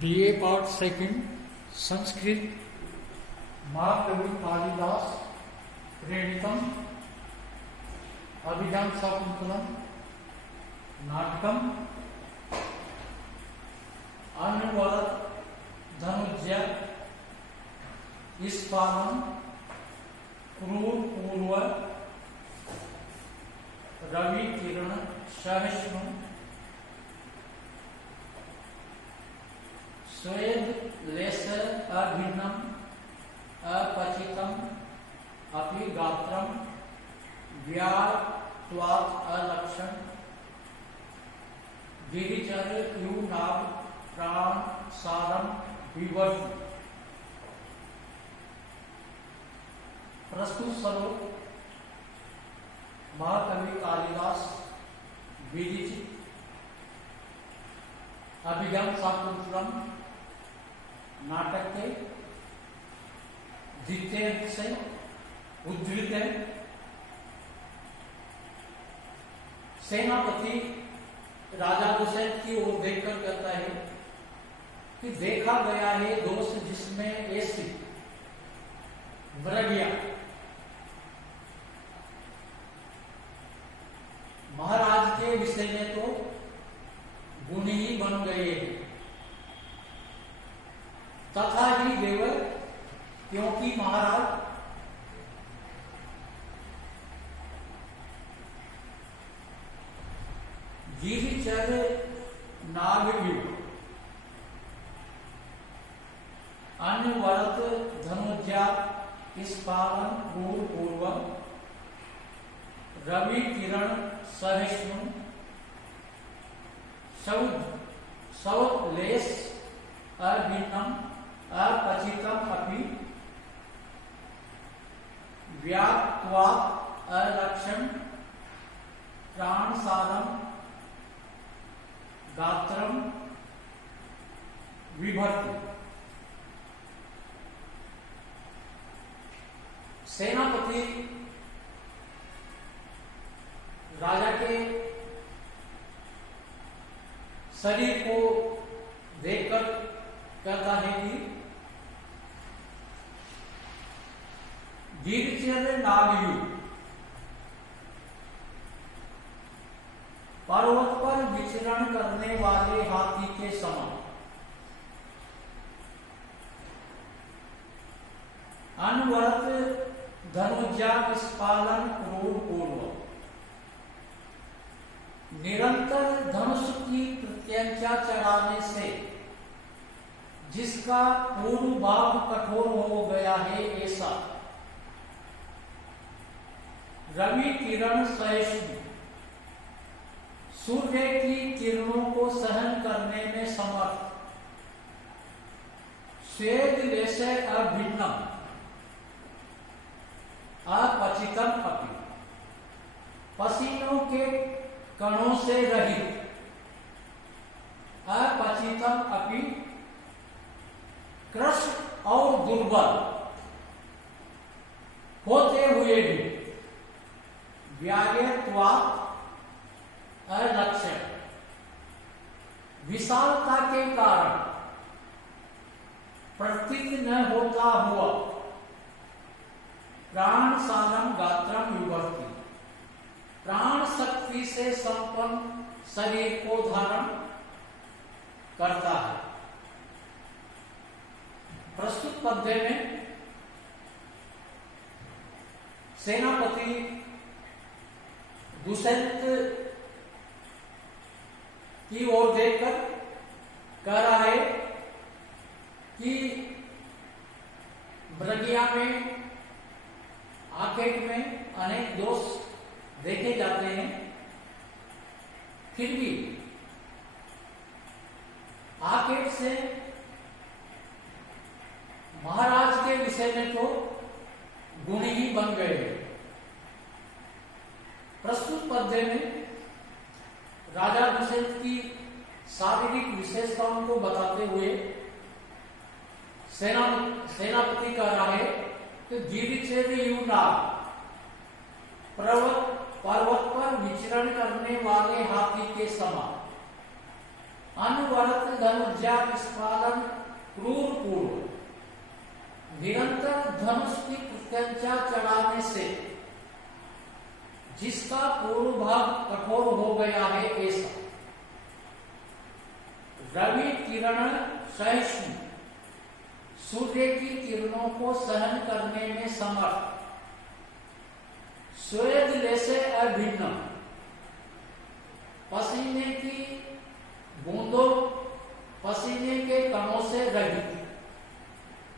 BA part second Sanskrit महाकवि कालिदास प्रणीतम अभिज्ञान शाकुंतलम नाटकम अन्वरत धनुज्य इस्पानम क्रूर पूर्व रवि किरण सहिष्णु स्वेद लेस अभिन्नम अपचितम अपि गात्रम व्यात्वात् अलक्षण गिरिचर यूनाभ प्राण सारम विवर्त। प्रस्तुत स्वरूप महाकवि कालिदास विरचित अभिज्ञान शाकुंतलम नाटक के द्वितीय अंक से उद्धृत है। सेनापति राजा दुष्यंत की ओर देखकर कहता है कि देखा गया है दोष जिसमें ऐसी मृगिया महाराज के विषय में तो गुण ही बन गए हैं तथा ही देवर, क्योंकि महाराज गिरिचर नागव्यूह अन्वरत धनुज्या इस्पालन क्रूर पूर्व रवि किरण सहिष्णु सौत लेस अभिन्नम अपचितम अपि व्यात्वात् अलक्षण प्राण सारम गात्रम विभर्ति। सेनापति राजा के शरीर को देखकर कहता है कि गिरिचर नागव्यूह पर्वत पर विचरण करने वाले हाथी के समान अनवरत धनुज्या निष्पालन क्रूर पूर्व निरंतर धनुष की प्रत्यंचा चढ़ाने से जिसका पूर्व भाग कठोर हो गया है ऐसा रवि किरण सहिष्णु सूर्य की किरणों को सहन करने में समर्थ स्वेद जैसे अभिन्नम अपचितम अपि पसीनों के कणों से रहित अपचितम अपि कृश और दुर्बल होते हुए भी व्यायत्वात् अलक्षण विशालता के कारण प्रतीत न होता हुआ प्राण सारम गात्रम विवर्ति प्राण शक्ति से संपन्न शरीर को धारण करता है। प्रस्तुत पद्य में सेनापति दुष्यंत की ओर देखकर कह रहा है कि मृगिया में आखेट में अनेक दोष देखे जाते हैं, फिर भी आखेट से महाराज के विषय में तो गुण ही बन गए। प्रस्तुत पद्य में राजा दुष्यंत की शारीरिक विशेषताओं को बताते हुए सेनापति कह रहा है कि गिरिचर यूनाभ पर्वत पर विचरण करने वाले हाथी के समान अनवरत धनुर्जा निष्पादन क्रूर पूर्व, निरंतर धनुष की प्रत्यंचा चढ़ाने से जिसका पूर्व भाग कठोर हो गया है, ऐसा रवि किरण सहिष्णु, सूर्य की किरणों को सहन करने में समर्थ, स्वेद से अभिन्न, पसीने की बूंदों, पसीने के कणों से रहित,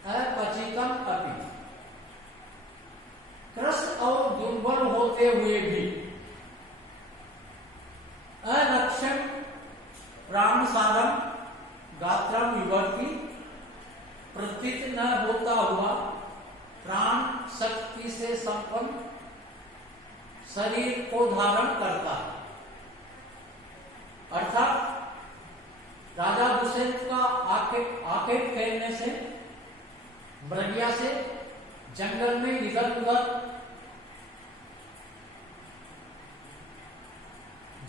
अपचितम अपि, त्रस्त और दुर्बल होते हुए भी अलक्षण प्राण सारम गात्रम विवर्ती, प्रतीत न होता हुआ प्राण शक्ति से संपन्न शरीर को धारण करता है। अर्थात राजा दुष्यंत का आखेट फैलने से, मृगया से जंगल में इधर उधर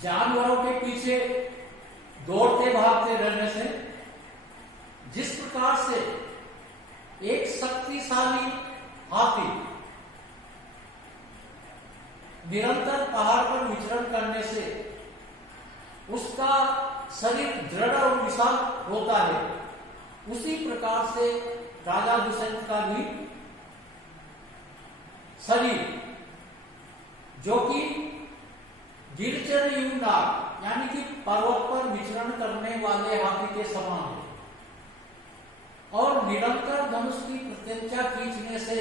जानवरों के पीछे दौड़ते भागते रहने से, जिस प्रकार से एक शक्तिशाली हाथी निरंतर पहाड़ पर विचरण करने से उसका शरीर दृढ़ और विशाल होता है, उसी प्रकार से राजा दुष्यंत का भी शरीर, जो कि गिरचर युनाग यानी कि पर्वत पर विचरण करने वाले हाथी के समान है, और निरंतर धनुष की प्रत्यंचा खींचने से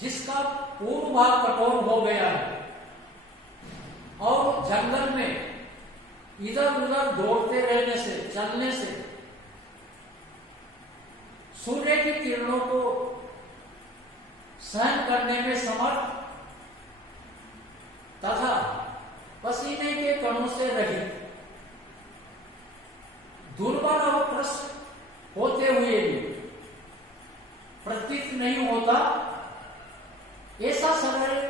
जिसका पूर्व भाग कठोर हो गया है, और जंगल में इधर उधर दौड़ते रहने से, चलने से सूर्य की किरणों को सहन करने में समर्थ तथा पसीने के कणों से रहित, दुर्बल और त्रस्त होते हुए भी प्रतीत नहीं होता, ऐसा शरीर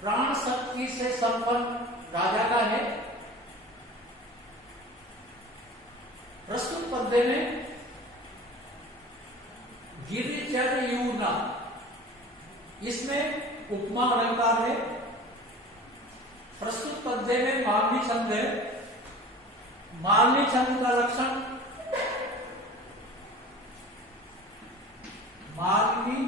प्राण शक्ति से संपन्न राजा का है। प्रस्तुत पद्य में गिरिचर युना, इसमें उपमा अलंकार है। प्रस्तुत पद्य में मालनी छंद है। मालनी छंद का लक्षण मालनी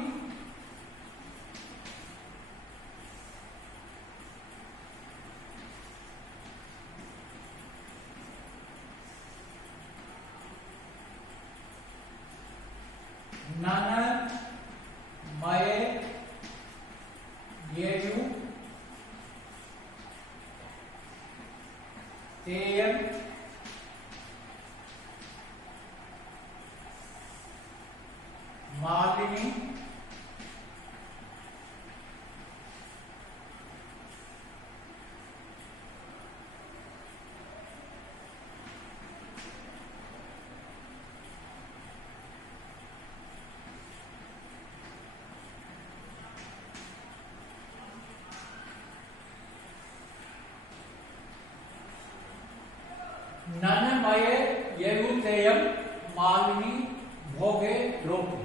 नन मय येयु तेयम मालिनी ननमय ययुतेयम मालिनी भोगे लोके।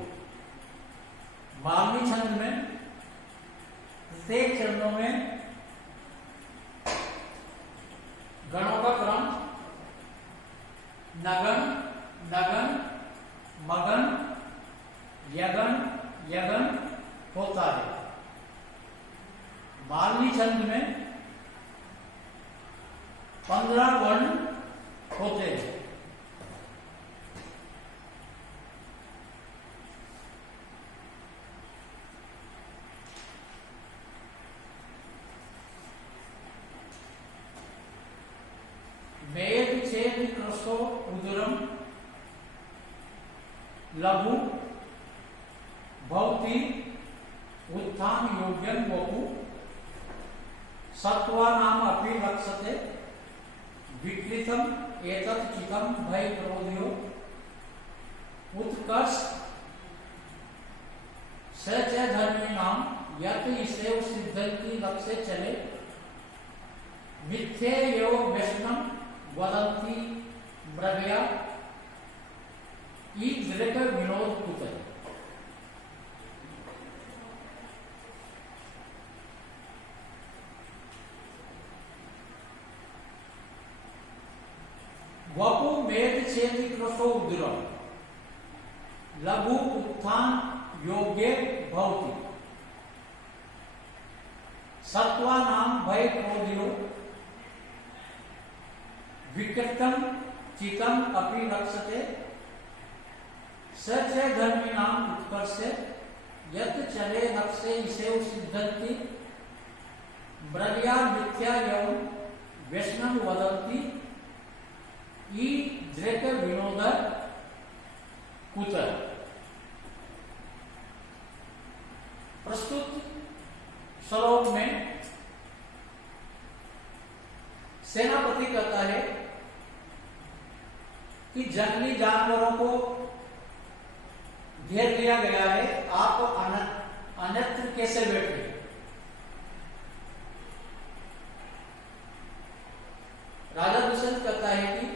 मालनी छंद में प्रत्येक चरणों में गणों का क्रम नगन, नगन, मगन, यगन, यगन होता है। मालनी छंद में 15 वर्ण होते हैं। वेद छेद क्रसो उदरम लघु भवती उत्थान योग्यम वपु सत्वा नाम अपि लक्ष्यते विकृतम एतत् चितम भय क्रोध्यो उत्कर्ष सच धर्मी नाम यत इसेव सिद्धंति लक्ष्य चले मिथ्ये यो व्यसनम वदंती ब्रवे वपु मेद चेति कृशो उदरम लघु उत्थान योग्य भवति सत्वा नाम भय क्रोधियो विकृतम चितम अपि रक्षते सच धर्मी नाम उत्कर्ष यत चले लक्ष्य इसेव सिद्धंति ब्रह्या मिथ्या एवं वैष्णव वदंती ई दृक विनोद कुतर। प्रस्तुत श्लोक में सेनापति कहता है कि जंगली जानवरों को घेर लिया गया है, आप अन्यत्र कैसे बैठे। राजा दुष्यंत कहता है कि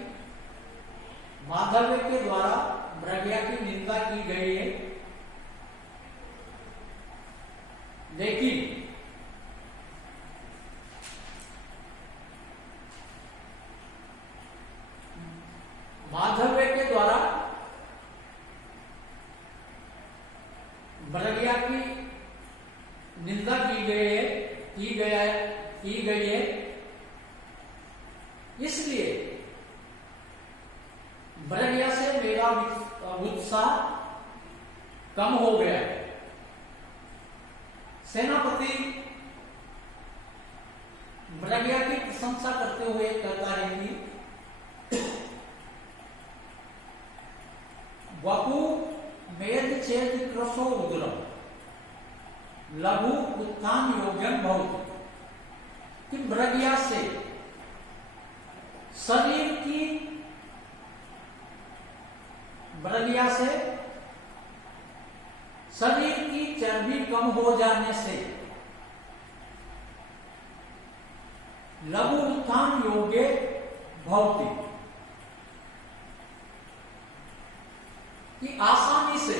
माधव्य के द्वारा प्रज्ञा की निंदा की गई है, लेकिन माधव्य के द्वारा प्रज्ञा की निंदा की गई है, इसलिए प्रज्ञा से मेरा उत्साह कम हो गया है। सेनापति प्रज्ञा की प्रशंसा करते हुए कहता है कि वपु मेद चेत कृशो उदरम लघु उत्थान योग्यम भवति, कि प्रज्ञा से शरीर की चर्बी कम हो जाने से लघु उत्थान योग्य भवति, कि आसानी से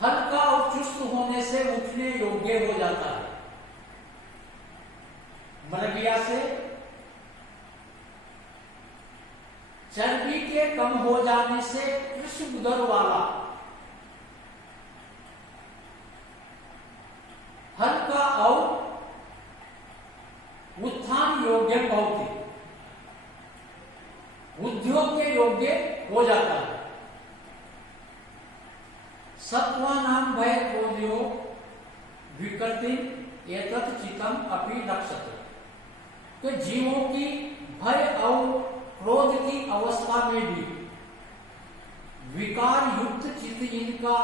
हल्का और चुस्त होने से उठने योग्य हो जाता है। प्रज्ञा से चर्बी के कम हो जाने से कृष्ण उदर वाला हल्का और उत्थान योग्य भवति, उद्योग के योग्य हो जाता है। सत्वा नाम भय क्रोधियो विकृति एतत् चितम अपि रक्षते, तो जीवों की भय और क्रोध की अवस्था में भी विकार युक्त चित्त इनका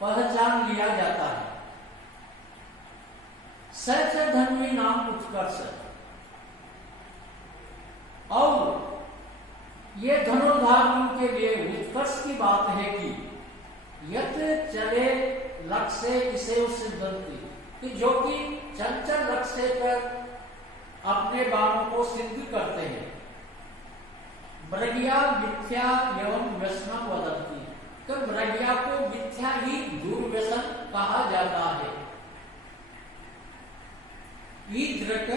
पहचान लिया जाता है। सच धन्वी नाम उत्कर्ष, और ये धनुर्धारियों के लिए उत्कर्ष की बात है कि यत चले लक्ष्य इसे सिद्धंति, कि जो कि चंचल लक्ष्य पर अपने बाणों को सिद्ध करते हैं। प्रज्ञा मिथ्या एवं व्यसन वदंती, तो प्रज्ञा को मिथ्या ही दुर्व्यसन कहा जाता है। ईदृक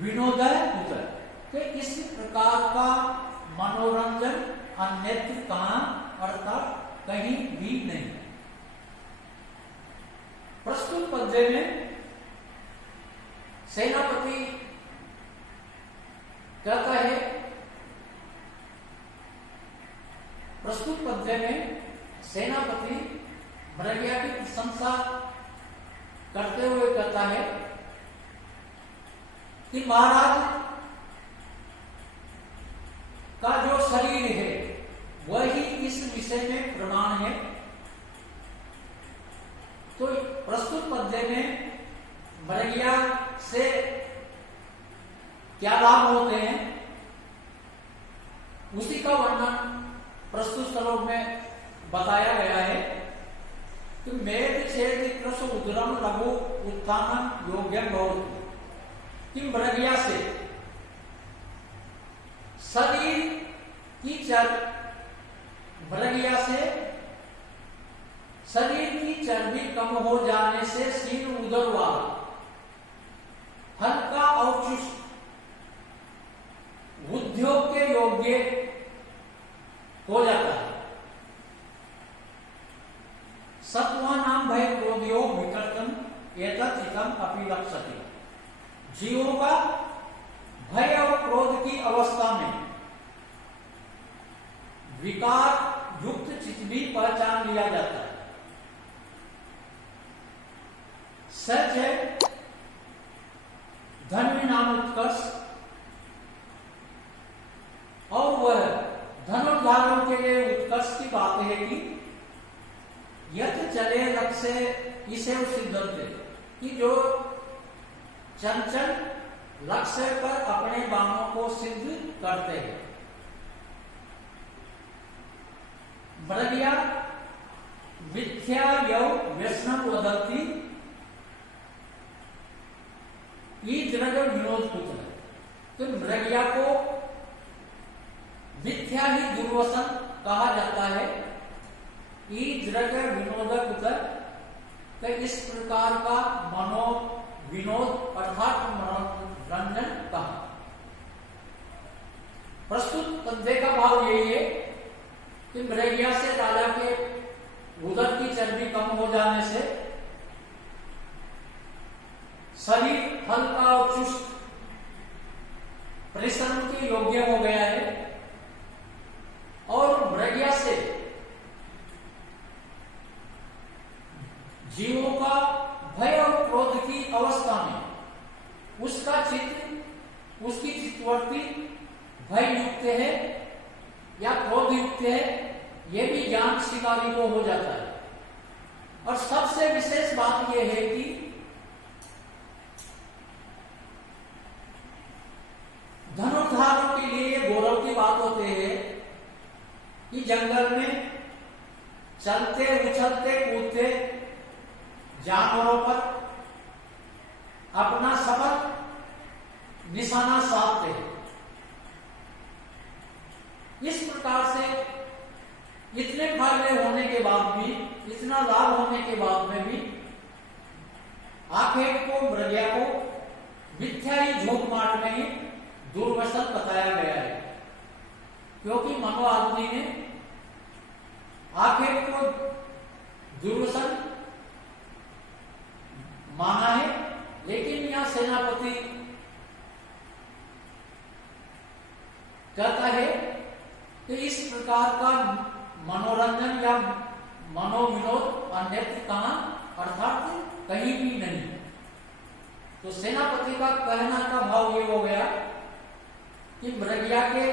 विनोदय उदर, तो इस प्रकार का मनोरंजन अन्यत्र कहां अर्थात कहीं भी नहीं। प्रस्तुत पद्य में सेनापति कहता है, प्रस्तुत पद्य में सेनापति प्रज्ञा की प्रशंसा करते हुए कहता है कि महाराज का जो शरीर है वही इस विषय में प्रमाण है। तो प्रस्तुत पद्य में प्रज्ञा से क्या लाभ होते हैं उसी का वर्णन प्रस्तुत श्लोक में बताया गया है। तो मेद छेद कृष्ण उदरम लघु उत्थान योग्यम भवति, कि प्रज्ञा से शरीर की चर्बी कम हो जाने से शीन उदर वाला हल्का और चुस्त कि यत चले लक्ष्य इसे सिद्धते, कि जो चंचल लक्ष्य पर अपने बाणों को सिद्ध करते हैं। मृगया मिथ्या यौ व्यसनम वदति ईद्रग विनोद पुत्र। तो मृगया को मिथ्या ही दुर्वसन कहा जाता है। ईद्रग विनोद पुत्र, तो इस प्रकार का मनो विनोद अर्थात मनोरंजन कहा। प्रस्तुत पद्य का भाव यही है कि मृगया से राजा के उदर की चर्बी कम हो जाने से शरीर हल्का और चुस्त परिश्रम के योग्य हो गया है, और मृगया से जीवों का भय और क्रोध की अवस्था में उसका चित्त, उसकी चित्तवृत्ति भय युक्त है या क्रोध युक्त है, यह भी ज्ञान शिकारी को हो जाता है। और सबसे विशेष बात यह है कि धनुर्धारों के लिए गौरव की बात होती है कि जंगल में चलते उछलते कूदते जानवरों पर अपना सफल निशाना साधते हैं। इस प्रकार से इतने फायदे होने के बाद भी, इतना लाभ होने के बाद में भी आखेट को, मृगया को मिथ्या ही झूठ मारने ही दुर्वसन बताया गया है। क्योंकि मनो आदमी ने आखेट को दुर्वसन माना है, लेकिन यहां सेनापति कहता है कि इस प्रकार का मनोरंजन या मनोविनोद अन्यत्र कहां, अर्थात कहीं भी नहीं। तो सेनापति का कहना का भाव ये हो गया कि मृगया के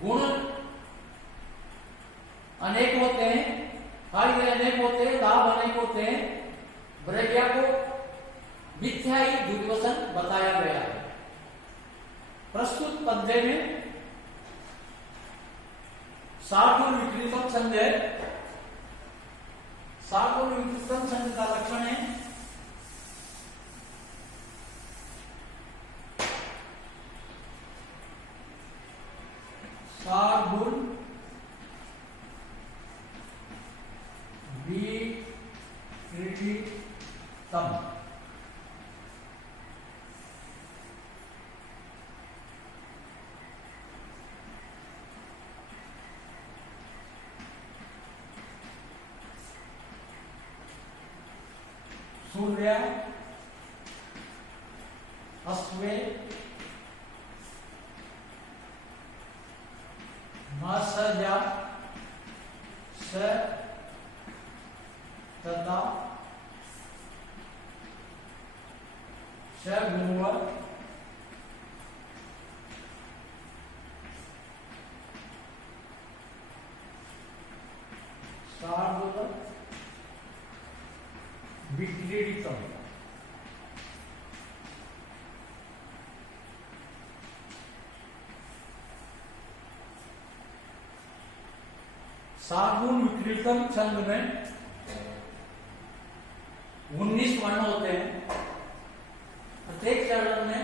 गुण अनेक होते हैं, फायदे अनेक होते हैं, लाभ अनेक होते हैं। मृगया को मिथ्या ही दुर्वसन बताया गया है। प्रस्तुत पद्य में साधुर विकृतम छंद है। साधुर विकृतम छंद का लक्षण है साधुर विकृतम। सूर्य अश्वे मसजा स तथा शगुण साधुर विक्रीडितम। साधुर विक्रीडितम छंद में 19 वर्ण होते हैं। प्रत्येक चरण में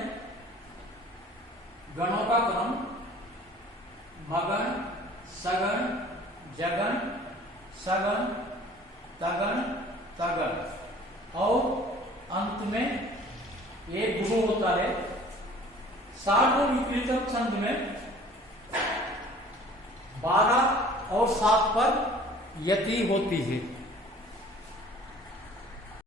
गणों का क्रम मगन, सगन, जगन, सगन, तगन, तगन और अंत में एक गुरु होता है। साधु विकृतम छंद में 12 और 7 पर यति होती है।